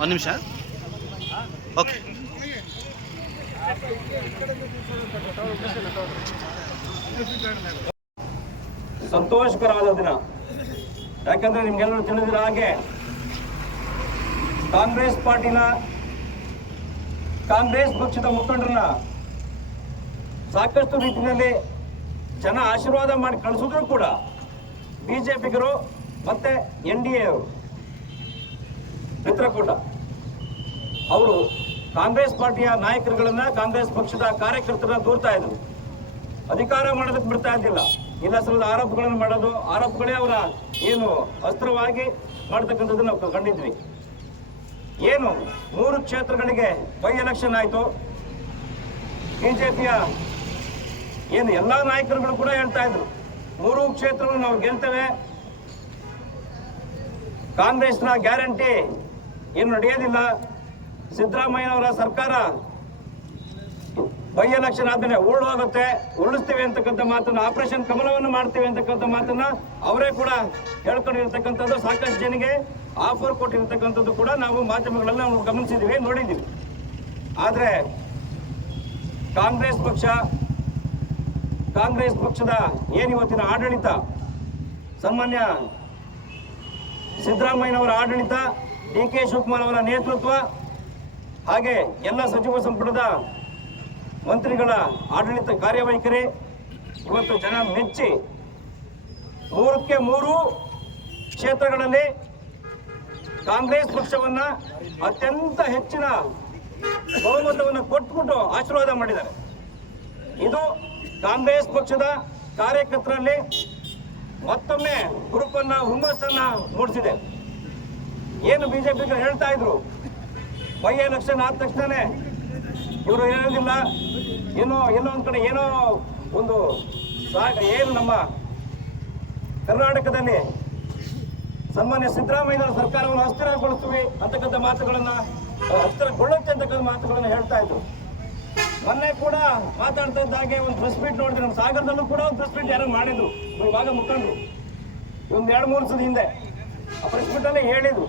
ಒಂದು ನಿಮಿಷ. ಓಕೆ ಸಂತೋಷಕರವಾದ ದಿನ. ಯಾಕಂದ್ರೆ ನಿಮ್ಗೆಲ್ಲರೂ ತಿಳಿದಿರೋ ಹಾಗೆ ಕಾಂಗ್ರೆಸ್ ಪಾರ್ಟಿನ ಕಾಂಗ್ರೆಸ್ ಪಕ್ಷದ ಮುಖಂಡರನ್ನ ಸಾಕಷ್ಟು ರೀತಿಯಲ್ಲಿ ಜನ ಆಶೀರ್ವಾದ ಮಾಡಿ ಕಳಿಸಿದ್ರು ಕೂಡ ಬಿಜೆಪಿಗರು ಮತ್ತೆ ಎನ್ ಡಿ ಎ ಅವರು ಮಿತ್ರಕೂಟ. ಅವರು ಕಾಂಗ್ರೆಸ್ ಪಾರ್ಟಿಯ ನಾಯಕರುಗಳನ್ನು ಕಾಂಗ್ರೆಸ್ ಪಕ್ಷದ ಕಾರ್ಯಕರ್ತರನ್ನ ದೂರ್ತಾ ಇದ್ರು. ಅಧಿಕಾರ ಮಾಡೋದಕ್ಕೆ ಬಿಡ್ತಾ ಇದ್ದಿಲ್ಲ. ಇಲ್ಲ ಸಲದ ಆರೋಪಗಳನ್ನು ಮಾಡೋದು, ಆರೋಪಗಳೇ ಅವರ ಏನು ಅಸ್ತ್ರವಾಗಿ ಮಾಡ್ತಕ್ಕಂಥದ್ದು ನಾವು ಕಂಡಿದ್ವಿ. ಏನು ಮೂರು ಕ್ಷೇತ್ರಗಳಿಗೆ ಬೈ ಎಲೆಕ್ಷನ್ ಆಯಿತು. ಬಿಜೆಪಿಯ ಏನು ಎಲ್ಲ ನಾಯಕರುಗಳು ಕೂಡ ಹೇಳ್ತಾ ಇದ್ರು. ಮೂರು ಕ್ಷೇತ್ರಗಳು ನಾವು ಗೆಲ್ತೇವೆ. ಕಾಂಗ್ರೆಸ್ನ ಗ್ಯಾರಂಟಿ ಏನು ನಡೆಯೋದಿಲ್ಲ. ಸಿದ್ದರಾಮಯ್ಯನವರ ಸರ್ಕಾರ ಬೈ ಎಲೆಕ್ಷನ್ ಆದ್ಮೇಲೆ ಉರುಳು ಹೋಗುತ್ತೆ. ಉರುಳಿಸ್ತೀವಿ ಅಂತಕ್ಕಂಥ ಮಾತನ್ನ, ಆಪರೇಷನ್ ಕಮಲವನ್ನು ಮಾಡ್ತೀವಿ ಅಂತಕ್ಕಂಥ ಮಾತನ್ನ ಅವರೇ ಕೂಡ ಹೇಳ್ಕೊಂಡಿರ್ತಕ್ಕಂಥದ್ದು ಸಾಕಷ್ಟು ಜನಿಗೆ ಆಫರ್ ಕೊಟ್ಟಿರ್ತಕ್ಕಂಥದ್ದು ಕೂಡ ನಾವು ಮಾಧ್ಯಮಗಳಲ್ಲಿ ನಾವು ಗಮನಿಸಿದ್ದೀವಿ, ನೋಡಿದ್ದೀವಿ. ಆದರೆ ಕಾಂಗ್ರೆಸ್ ಪಕ್ಷ ಕಾಂಗ್ರೆಸ್ ಪಕ್ಷದ ಏನಿವತ್ತಿನ ಆಡಳಿತ? ಸಾಮಾನ್ಯ ಸಿದ್ದರಾಮಯ್ಯನವರ ಆಡಳಿತ ಡಿ ಕೆ ಶಿವಕುಮಾರ್ ಅವರ ನೇತೃತ್ವ, ಹಾಗೆ ಎಲ್ಲ ಸಚಿವ ಸಂಪುಟದ ಮಂತ್ರಿಗಳ ಆಡಳಿತ ಕಾರ್ಯವೈಖರಿ ಇವತ್ತು ಜನ ಮೆಚ್ಚಿ ಮೂರಕ್ಕೆ ಮೂರು ಕ್ಷೇತ್ರಗಳಲ್ಲಿ ಕಾಂಗ್ರೆಸ್ ಪಕ್ಷವನ್ನ ಅತ್ಯಂತ ಹೆಚ್ಚಿನ ಬಹುಮತವನ್ನು ಕೊಟ್ಬಿಟ್ಟು ಆಶೀರ್ವಾದ ಮಾಡಿದ್ದಾರೆ. ಇದು ಕಾಂಗ್ರೆಸ್ ಪಕ್ಷದ ಕಾರ್ಯಕರ್ತರಲ್ಲಿ ಮತ್ತೊಮ್ಮೆ ಹುರುಪನ್ನ, ಹುಮ್ಮಸ್ಸನ್ನ ಮೂಡಿಸಿದೆ. ಏನು ಬಿಜೆಪಿ ಹೇಳ್ತಾ ಇದ್ರು? ಬೈ ಎಲೆಕ್ಷನ್ ಆದ ತಕ್ಷಣನೇ ಇವರು ಹೇಳೋದಿಲ್ಲ. ಏನೋ ಎಲ್ಲೋ ಒಂದ್ ಕಡೆ ಏನೋ ಒಂದು ಏನು ನಮ್ಮ ಕರ್ನಾಟಕದಲ್ಲಿ ಸನ್ಮಾನ್ಯ ಸಿದ್ದರಾಮಯ್ಯ ಸರ್ಕಾರವನ್ನು ಅಸ್ಥಿರಗೊಳಿಸ್ತೀವಿ ಅಂತಕ್ಕಂಥ ಮಾತುಗಳನ್ನ, ಅಸ್ಥಿರಗೊಳ್ಳುತ್ತೆ ಅಂತಕ್ಕಂಥ ಮಾತುಗಳನ್ನು ಹೇಳ್ತಾ ಇದ್ರು. ಮೊನ್ನೆ ಕೂಡ ಮಾತಾಡ್ತಾ ಇದ್ದ ಹಾಗೆ ಒಂದು ಪ್ರೆಸ್ ಮೀಟ್ ನೋಡಿದ್ರೆ. ನಮ್ಮ ಸಾಗರದಲ್ಲೂ ಕೂಡ ಒಂದು ಪ್ರೆಸ್ ಮೀಟ್ ಯಾರು ಮಾಡಿದ್ರು. ಇವಾಗ ಮುಖಂಡರು. ಒಂದು ಎರಡು ಮೂರು ಸಲ ಹಿಂದೆ ಆ ಪ್ರೆಸ್ ಮೀಟ್ ಅಲ್ಲಿ ಹೇಳಿದ್ರು.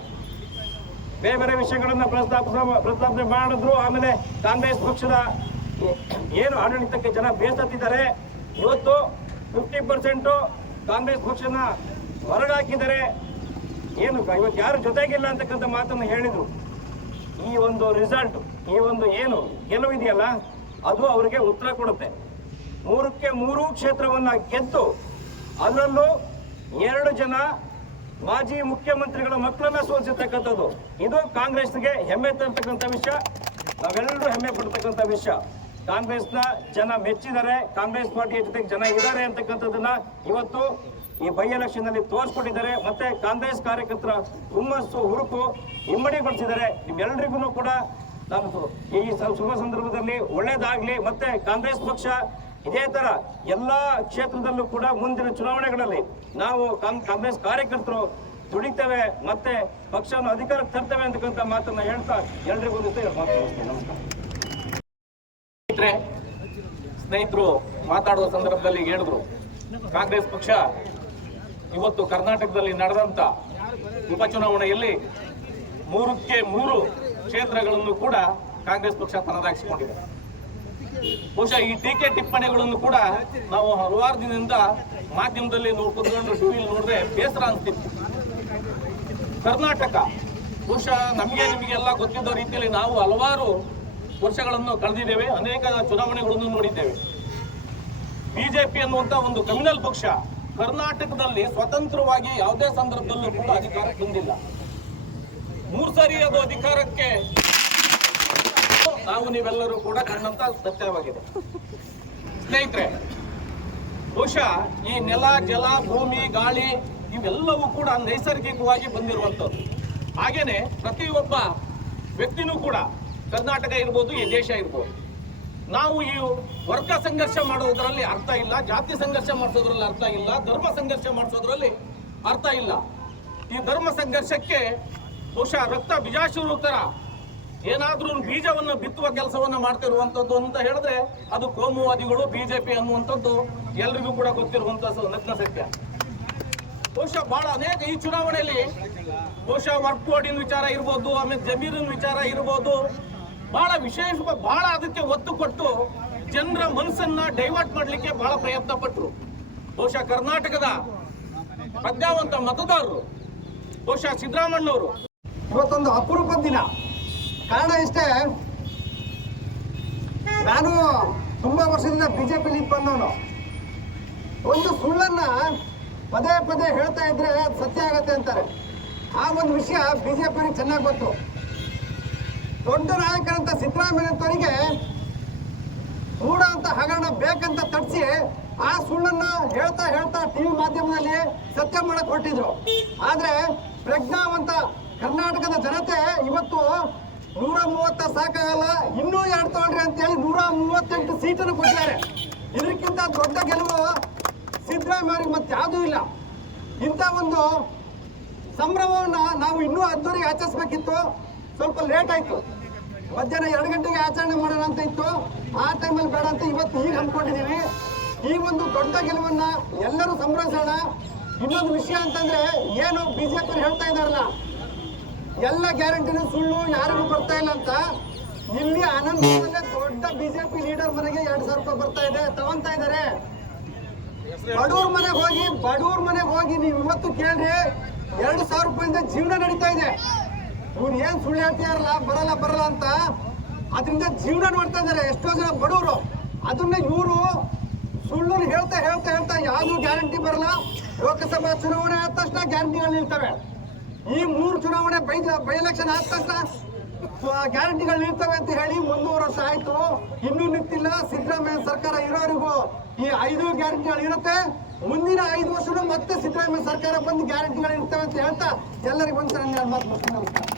ಬೇರೆ ಬೇರೆ ವಿಷಯಗಳನ್ನ ಪ್ರಸ್ತಾಪ ಪ್ರಸ್ತಾಪನೆ ಮಾಡಿದ್ರು. ಆಮೇಲೆ ಕಾಂಗ್ರೆಸ್ ಪಕ್ಷದ ಏನು ಆಡಳಿತಕ್ಕೆ ಜನ ಬೇಸತ್ತಿದ್ದಾರೆ. ಇವತ್ತು ಫಿಫ್ಟಿ ಪರ್ಸೆಂಟು ಕಾಂಗ್ರೆಸ್ ಪಕ್ಷನ ಹೊರಗಾಕಿದ್ದಾರೆ. ಏನು ಇವತ್ತು ಯಾರು ಜೊತೆಗಿಲ್ಲ ಅಂತಕ್ಕಂಥ ಮಾತನ್ನು ಹೇಳಿದರು. ಈ ಒಂದು ರಿಸಲ್ಟ್ ಈ ಒಂದು ಏನು ಗೆಲುವಿದೆಯಲ್ಲ ಅದು ಅವರಿಗೆ ಉತ್ತರ ಕೊಡುತ್ತೆ. ಮೂರಕ್ಕೆ ಮೂರು ಕ್ಷೇತ್ರವನ್ನ ಗೆದ್ದು ಅದರಲ್ಲೂ ಎರಡು ಜನ ಮಾಜಿ ಮುಖ್ಯಮಂತ್ರಿಗಳ ಮಕ್ಕಳನ್ನ ಸೋಲಿಸಿರ್ತಕ್ಕಂಥದ್ದು. ಇದು ಕಾಂಗ್ರೆಸ್ಗೆ ಹೆಮ್ಮೆ ತರ್ತಕ್ಕಂಥ ವಿಷಯ. ನಾವೆಲ್ಲರೂ ಹೆಮ್ಮೆ ಪಡ್ತಕ್ಕಂಥ ವಿಷಯ. ಕಾಂಗ್ರೆಸ್ನ ಜನ ಮೆಚ್ಚಿದ್ದಾರೆ. ಕಾಂಗ್ರೆಸ್ ಪಾರ್ಟಿಯ ಜೊತೆಗೆ ಜನ ಇದ್ದಾರೆ ಅಂತಕ್ಕಂಥದ್ದನ್ನ ಇವತ್ತು ಈ ಬೈ ಎಲೆಕ್ಷನ್ ಅಲ್ಲಿ ತೋರಿಸ್ಕೊಟ್ಟಿದ್ದಾರೆ. ಮತ್ತೆ ಕಾಂಗ್ರೆಸ್ ಕಾರ್ಯಕರ್ತರ ಹುಮ್ಮಸ್ಸು, ಹುರುಪು ಇಮ್ಮಡಿಗೊಳಿಸಿದ್ದಾರೆ ನಿಮ್ಮೆಲ್ಲರಿಗೂ ಕೂಡ ಈ ಶುಭ ಸಂದರ್ಭದಲ್ಲಿ ಒಳ್ಳೇದಾಗ್ಲಿ, ಮತ್ತೆ ಕಾಂಗ್ರೆಸ್ ಪಕ್ಷ ಇದೇ ತರ ಎಲ್ಲಾ ಕ್ಷೇತ್ರದಲ್ಲೂ ಕೂಡ ಮುಂದಿನ ಚುನಾವಣೆಗಳಲ್ಲಿ ನಾವು ಕಾಂಗ್- ಕಾಂಗ್ರೆಸ್ ಕಾರ್ಯಕರ್ತರು ದುಡಿತೇವೆ, ಮತ್ತೆ ಪಕ್ಷವನ್ನು ಅಧಿಕಾರಕ್ಕೆ ತರ್ತೇವೆ ಅಂತಕ್ಕಂಥ ಮಾತನ್ನ ಹೇಳ್ತಾ ಎಲ್ರಿಗೂ ಸ್ನೇಹಿತರೆ, ಸ್ನೇಹಿತರು ಮಾತಾಡುವ ಸಂದರ್ಭದಲ್ಲಿ ಹೇಳಿದ್ರು, ಕಾಂಗ್ರೆಸ್ ಪಕ್ಷ ಇವತ್ತು ಕರ್ನಾಟಕದಲ್ಲಿ ನಡೆದಂತ ಉಪಚುನಾವಣೆಯಲ್ಲಿ ಮೂರಕ್ಕೆ ಮೂರು ಕ್ಷೇತ್ರಗಳನ್ನು ಕೂಡ ಕಾಂಗ್ರೆಸ್ ಪಕ್ಷ ತನ್ನದಾಗಿಸಿಕೊಂಡಿದೆ ಬಹುಶಃ ಈ ಟೀಕೆ ಟಿಪ್ಪಣಿಗಳನ್ನು ಕೂಡ ನಾವು ಹಲವಾರು ದಿನದಿಂದ ಮಾಧ್ಯಮದಲ್ಲಿ ನೋಡ್ಕೊಂಡು ಟಿವಿಲಿ ನೋಡಿದ್ರೆ ಬೇಸರ ಅಂತಿತ್ತು ಕರ್ನಾಟಕ, ಬಹುಶಃ ನಮಗೆ ನಿಮಗೆಲ್ಲ ಗೊತ್ತಿದ್ದ ರೀತಿಯಲ್ಲಿ ನಾವು ಹಲವಾರು ವರ್ಷಗಳನ್ನು ಕಳೆದಿದ್ದೇವೆ, ಅನೇಕ ಚುನಾವಣೆಗಳನ್ನು ನೋಡಿದ್ದೇವೆ. ಬಿಜೆಪಿ ಅನ್ನುವಂಥ ಒಂದು ಕಮ್ಯುನಲ್ ಪಕ್ಷ ಕರ್ನಾಟಕದಲ್ಲಿ ಸ್ವತಂತ್ರವಾಗಿ ಯಾವುದೇ ಸಂದರ್ಭದಲ್ಲೂ ಕೂಡ ಅಧಿಕಾರಕ್ಕೆ ಬಂದಿಲ್ಲ. ಮೂರು ಸಾರಿ ಅದು ಅಧಿಕಾರಕ್ಕೆ. ನಾವು ನೀವೆಲ್ಲರೂ ಕೂಡ ಕಂಡಂತ ಸತ್ಯವಾಗಿದೆ. ಸ್ನೇಹಿತರೆ, ಬಹುಶಃ ಈ ನೆಲ, ಜಲ, ಭೂಮಿ, ಗಾಳಿ ಇವೆಲ್ಲವೂ ಕೂಡ ನೈಸರ್ಗಿಕವಾಗಿ ಬಂದಿರುವಂಥದ್ದು. ಹಾಗೇನೆ ಪ್ರತಿಯೊಬ್ಬ ವ್ಯಕ್ತಿನೂ ಕೂಡ ಕರ್ನಾಟಕ ಇರ್ಬೋದು, ಈ ದೇಶ ಇರ್ಬೋದು. ನಾವು ಈ ವರ್ಗ ಸಂಘರ್ಷ ಮಾಡುವುದರಲ್ಲಿ ಅರ್ಥ ಇಲ್ಲ, ಜಾತಿ ಸಂಘರ್ಷ ಮಾಡಿಸೋದ್ರಲ್ಲಿ ಅರ್ಥ ಇಲ್ಲ, ಧರ್ಮ ಸಂಘರ್ಷ ಮಾಡಿಸೋದ್ರಲ್ಲಿ ಅರ್ಥ ಇಲ್ಲ. ಈ ಧರ್ಮ ಸಂಘರ್ಷಕ್ಕೆ ಬಹುಶಃ ರಕ್ತ ಬಿಜಾಶೂರು ತರ ಏನಾದರೂ ಬೀಜವನ್ನ ಬಿತ್ತುವ ಕೆಲಸವನ್ನ ಮಾಡ್ತಿರುವಂಥದ್ದು ಅಂತ ಹೇಳಿದ್ರೆ ಅದು ಕೋಮುವಾದಿಗಳು, ಬಿಜೆಪಿ ಅನ್ನುವಂಥದ್ದು ಎಲ್ರಿಗೂ ಕೂಡ ಗೊತ್ತಿರುವಂತ ಸ- ನಗ್ನ ಸತ್ಯ. ಬಹುಶಃ ಬಹಳ ಅನೇಕ ಈ ಚುನಾವಣೆಯಲ್ಲಿ ಬಹುಶಃ ವರ್ಕ್ ಬೋರ್ಡಿನ ವಿಚಾರ ಇರ್ಬೋದು, ಆಮೇಲೆ ಜಮೀರಿನ ವಿಚಾರ ಇರ್ಬೋದು, ಬಹಳ ವಿಶೇಷ, ಬಹಳ ಅದಕ್ಕೆ ಒತ್ತು ಕೊಟ್ಟು ಜನರ ಮನಸ್ಸನ್ನ ಡೈವರ್ಟ್ ಮಾಡಲಿಕ್ಕೆ ಬಹಳ ಪ್ರಯತ್ನ ಪಟ್ಟರು ಬಹುಶಃ ಕರ್ನಾಟಕದ ಪ್ರಜ್ಞಾವಂತ ಮತದಾರರು, ಬಹುಶಃ ಸಿದ್ದರಾಮಣ್ಣವರು ಇವತ್ತೊಂದು ಅಪರೂಪದ ದಿನ. ಕಾರಣ ಇಷ್ಟೇ, ನಾನು ತುಂಬಾ ವರ್ಷದಿಂದ ಬಿಜೆಪಿಲಿ ಬಂದವನು. ಒಂದು ಸುಳ್ಳನ್ನ ಪದೇ ಪದೇ ಹೇಳ್ತಾ ಇದ್ರೆ ಅದು ಸತ್ಯ ಆಗತ್ತೆ ಅಂತಾರೆ. ಆ ಒಂದು ವಿಷಯ ಬಿಜೆಪಿ ಚೆನ್ನಾಗಿ ಗೊತ್ತು. ದೊಡ್ಡ ನಾಯಕರಂತ ಸಿದ್ದರಾಮಯ್ಯವರಿಗೆ ಕೂಡ ಅಂತ ಹಗರಣ ಬೇಕಂತ ತಡಿಸಿ ಆ ಸುಳ್ಳನ್ನ ಹೇಳ್ತಾ ಹೇಳ್ತಾ ಟಿವಿ ಮಾಧ್ಯಮದಲ್ಲಿ ಸತ್ಯ ಮಾಡಕ್ ಹೊರಟಿದ್ರು. ಆದ್ರೆ ಪ್ರಜ್ಞಾವಂತ ಕರ್ನಾಟಕದ ಜನತೆ ಇವತ್ತು ನೂರ ಮೂವತ್ತ ಸಾಕಾಗಲ್ಲ, ಇನ್ನೂ ಎರಡು ತಗೊಂಡ್ರಿ ಅಂತೇಳಿ ನೂರ ಮೂವತ್ತೆಂಟು ಸೀಟನ್ನು ಕೊಟ್ಟಿದ್ದಾರೆ. ಇದಕ್ಕಿಂತ ದೊಡ್ಡ ಗೆಲುವು ಸಿದ್ದರಾಮಯ್ಯ ಮತ್ತೆ ಯಾವುದೂ ಇಲ್ಲ. ಇಂಥ ಒಂದು ಸಂಭ್ರಮವನ್ನು ನಾವು ಇನ್ನೂ ಅದ್ದೂರಿಗೆ ಆಚರಿಸ್ಬೇಕಿತ್ತು. ಸ್ವಲ್ಪ ಲೇಟ್ ಆಯ್ತು. ಮಧ್ಯಾಹ್ನ ಎರಡು ಗಂಟೆಗೆ ಆಚರಣೆ ಮಾಡೋಣ ಅಂತ ಇತ್ತು. ಆ ಟೈಮಲ್ಲಿ ಬೇಡ ಅಂತ ಇವತ್ತು ಈಗ ಹಮ್ಮಿಕೊಂಡಿದ್ದೀವಿ ಈ ಒಂದು ದೊಡ್ಡ ಗೆಲುವನ್ನ ಎಲ್ಲರೂ ಸಂಭ್ರಮಿಸೋಣ. ಇನ್ನೊಂದು ವಿಷಯ ಅಂತಂದ್ರೆ, ಏನು ಬಿಜೆಪಿ ಹೇಳ್ತಾ ಇದಾರಲ್ಲ ಎಲ್ಲ ಗ್ಯಾರಂಟಿನೂ ಸುಳ್ಳು, ಯಾರಿಗೂ ಬರ್ತಾ ಇಲ್ಲ ಅಂತ. ಇಲ್ಲಿ ಅನಂತ ದೊಡ್ಡ ಬಿಜೆಪಿ ಲೀಡರ್ ಮನೆಗೆ ಎರಡು ಸಾವಿರ ರೂಪಾಯಿ ಬರ್ತಾ ಇದೆ. ತಗೊಂತಾ ಇದ್ದಾರೆ. ಬಡವ್ರ ಮನೆಗೆ ಹೋಗಿ, ಬಡವ್ರ ಮನೆಗೆ ಹೋಗಿ ನೀವು ಇವತ್ತು ಕೇಳ್ರಿ, ಎರಡು ಸಾವಿರ ರೂಪಾಯಿಂದ ಜೀವನ ನಡೀತಾ ಇದೆ. ಇವ್ರು ಏನ್ ಸುಳ್ಳು ಹೇಳ್ತೀಯಾರಲ್ಲ ಬರಲ್ಲ ಬರಲ್ಲ ಅಂತ. ಅದರಿಂದ ಜೀವನ ನೋಡ್ತಾ ಇದಾರೆ ಎಷ್ಟೋ ಜನ ಬಡವರು. ಅದನ್ನ ಇವರು ಸುಳ್ಳು ಹೇಳ್ತಾ ಹೇಳ್ತಾ ಹೇಳ್ತಾ ಯಾವ್ದು ಗ್ಯಾರಂಟಿ ಬರಲ್ಲ. ಲೋಕಸಭಾ ಚುನಾವಣೆ ಆದ ತಕ್ಷಣ ಗ್ಯಾರಂಟಿಗಳು ನಿಲ್ತವೆ. ಈ ಮೂರು ಚುನಾವಣೆ ಬೈ ಬೈ ಎಲೆಕ್ಷನ್ ಆದ ತಕ್ಷಣ ಗ್ಯಾರಂಟಿಗಳು ನಿಲ್ತವೆ ಅಂತ ಹೇಳಿ ಒಂದೂವರೆ ವರ್ಷ ಆಯ್ತು. ಇನ್ನೂ ನಿಂತಿಲ್ಲ. ಸಿದ್ದರಾಮಯ್ಯ ಸರ್ಕಾರ ಇರೋರಿಗೂ ಈ ಐದು ಗ್ಯಾರಂಟಿಗಳು ಇರುತ್ತೆ. ಮುಂದಿನ ಐದು ವರ್ಷನೂ ಮತ್ತೆ ಸಿದ್ದರಾಮಯ್ಯ ಸರ್ಕಾರ ಬಂದು ಗ್ಯಾರಂಟಿಗಳು ಇರ್ತವೆ ಅಂತ ಹೇಳ್ತಾ ಎಲ್ಲರಿಗೂ ಒಂದ್ಸಲ ಮಾತು. ನಮಸ್ಕಾರ.